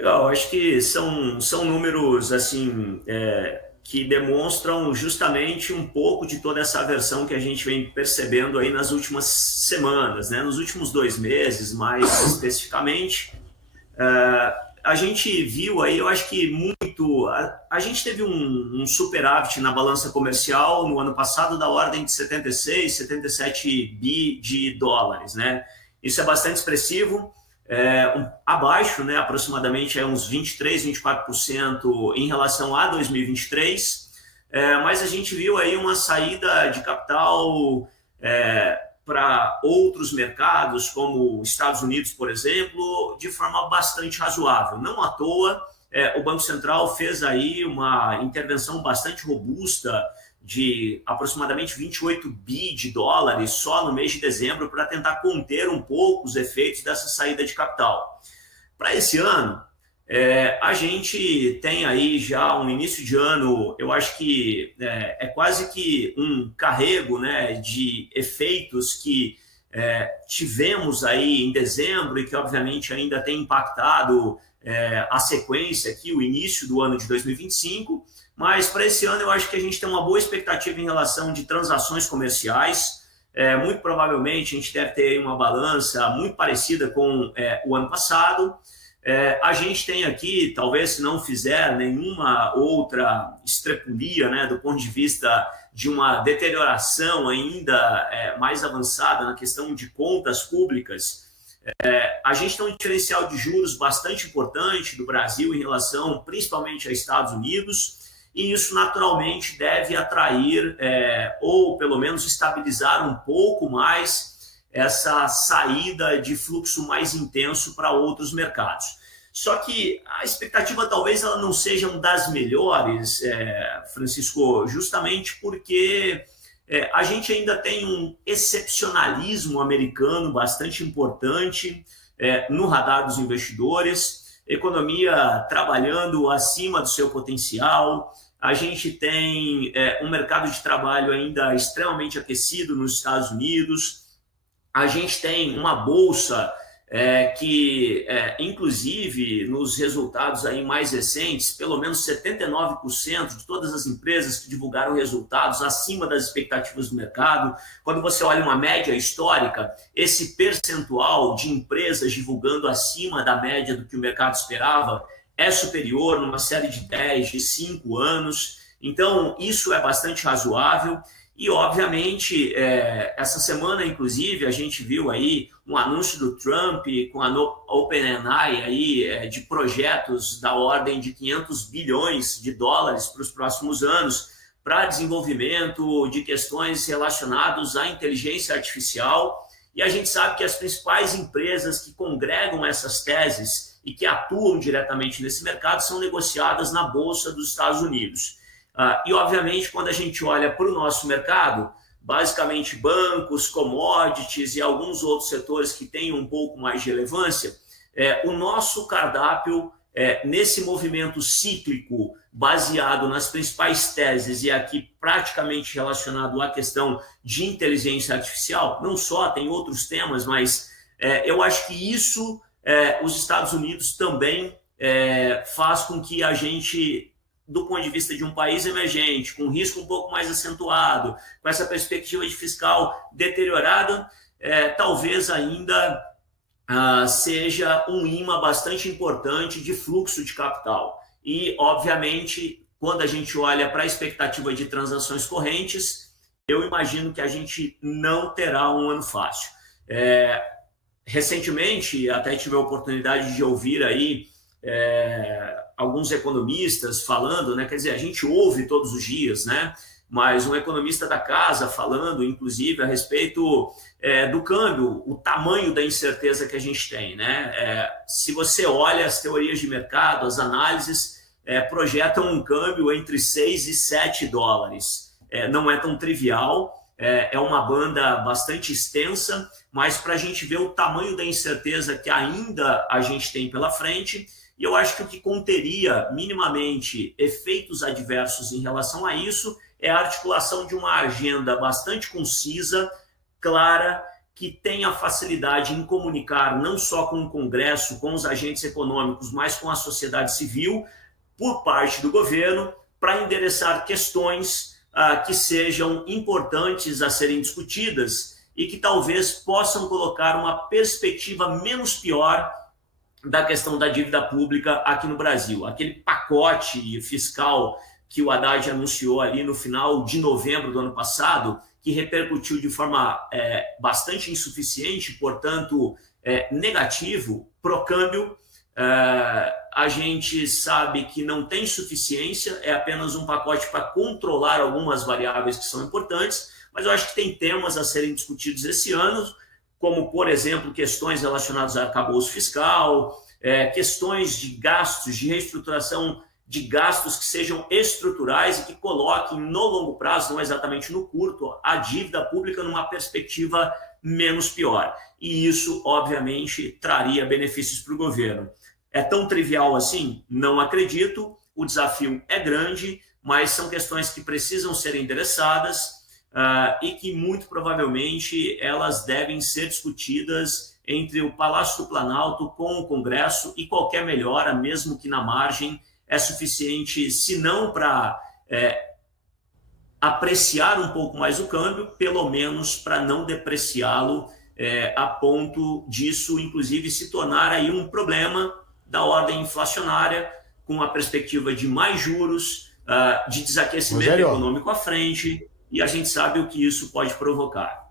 Legal, acho que são números assim que demonstram justamente um pouco de toda essa aversão que a gente vem percebendo aí nas últimas semanas, né? Nos últimos 2 meses, mais especificamente. A gente viu aí, eu acho que muito. A gente teve um superávit na balança comercial no ano passado da ordem de 76, 77 bi de dólares, né? Isso é bastante expressivo, abaixo, né, aproximadamente uns 23, 24% em relação a 2023, mas a gente viu aí uma saída de capital para outros mercados, como Estados Unidos, por exemplo, de forma bastante razoável. Não à toa, o Banco Central fez aí uma intervenção bastante robusta de aproximadamente 28 bi de dólares só no mês de dezembro para tentar conter um pouco os efeitos dessa saída de capital. Para esse ano, a gente tem aí já um início de ano, eu acho que é quase que um carrego, né, de efeitos que tivemos aí em dezembro e que obviamente ainda tem impactado a sequência aqui, o início do ano de 2025, mas para esse ano eu acho que a gente tem uma boa expectativa em relação de transações comerciais. Muito provavelmente a gente deve ter uma balança muito parecida com o ano passado. A gente tem aqui, talvez se não fizer nenhuma outra estrepulia, né, do ponto de vista de uma deterioração ainda mais avançada na questão de contas públicas, a gente tem um diferencial de juros bastante importante do Brasil em relação principalmente a Estados Unidos, e isso naturalmente deve atrair ou pelo menos estabilizar um pouco mais essa saída de fluxo mais intenso para outros mercados. Só que a expectativa talvez ela não seja uma das melhores, Francisco, justamente porque a gente ainda tem um excepcionalismo americano bastante importante no radar dos investidores, economia trabalhando acima do seu potencial. A gente tem um mercado de trabalho ainda extremamente aquecido nos Estados Unidos. A gente tem uma bolsa que, inclusive, nos resultados aí mais recentes, pelo menos 79% de todas as empresas que divulgaram resultados acima das expectativas do mercado. Quando você olha uma média histórica, esse percentual de empresas divulgando acima da média do que o mercado esperava é superior numa série de 10, de 5 anos. Então, isso é bastante razoável. E, obviamente, essa semana, inclusive, a gente viu aí um anúncio do Trump com a OpenAI aí, de projetos da ordem de 500 bilhões de dólares para os próximos anos para desenvolvimento de questões relacionadas à inteligência artificial. E a gente sabe que as principais empresas que congregam essas teses e que atuam diretamente nesse mercado são negociadas na Bolsa dos Estados Unidos. E, obviamente, quando a gente olha para o nosso mercado, basicamente bancos, commodities e alguns outros setores que têm um pouco mais de relevância, o nosso cardápio, nesse movimento cíclico, baseado nas principais teses e aqui praticamente relacionado à questão de inteligência artificial, não só, tem outros temas, mas eu acho que isso, os Estados Unidos também faz com que a gente, do ponto de vista de um país emergente, com risco um pouco mais acentuado, com essa perspectiva de fiscal deteriorada, talvez ainda seja um imã bastante importante de fluxo de capital. E, obviamente, quando a gente olha para a expectativa de transações correntes, eu imagino que a gente não terá um ano fácil. Recentemente, até tive a oportunidade de ouvir aí alguns economistas falando, né? Quer dizer, a gente ouve todos os dias, né? Mas um economista da casa falando, inclusive, a respeito do câmbio, o tamanho da incerteza que a gente tem, né? Se você olha as teorias de mercado, as análises projetam um câmbio entre 6 e 7 dólares. Não é tão trivial, é uma banda bastante extensa, mas para a gente ver o tamanho da incerteza que ainda a gente tem pela frente. E eu acho que o que conteria minimamente efeitos adversos em relação a isso é a articulação de uma agenda bastante concisa, clara, que tenha facilidade em comunicar não só com o Congresso, com os agentes econômicos, mas com a sociedade civil, por parte do governo, para endereçar questões que sejam importantes a serem discutidas e que talvez possam colocar uma perspectiva menos pior da questão da dívida pública aqui no Brasil. Aquele pacote fiscal que o Haddad anunciou ali no final de novembro do ano passado, que repercutiu de forma bastante insuficiente, portanto, negativo para o câmbio. A gente sabe que não tem suficiência, é apenas um pacote para controlar algumas variáveis que são importantes, mas eu acho que tem temas a serem discutidos esse ano, como, por exemplo, questões relacionadas ao arcabouço fiscal, questões de gastos, de reestruturação de gastos que sejam estruturais e que coloquem no longo prazo, não exatamente no curto, a dívida pública numa perspectiva menos pior. E isso, obviamente, traria benefícios para o governo. É tão trivial assim? Não acredito. O desafio é grande, mas são questões que precisam ser endereçadas e que, muito provavelmente, elas devem ser discutidas entre o Palácio do Planalto com o Congresso, e qualquer melhora, mesmo que na margem, é suficiente, se não para apreciar um pouco mais o câmbio, pelo menos para não depreciá-lo a ponto disso, inclusive, se tornar aí um problema da ordem inflacionária, com a perspectiva de mais juros, de desaquecimento econômico à frente, e a gente sabe o que isso pode provocar.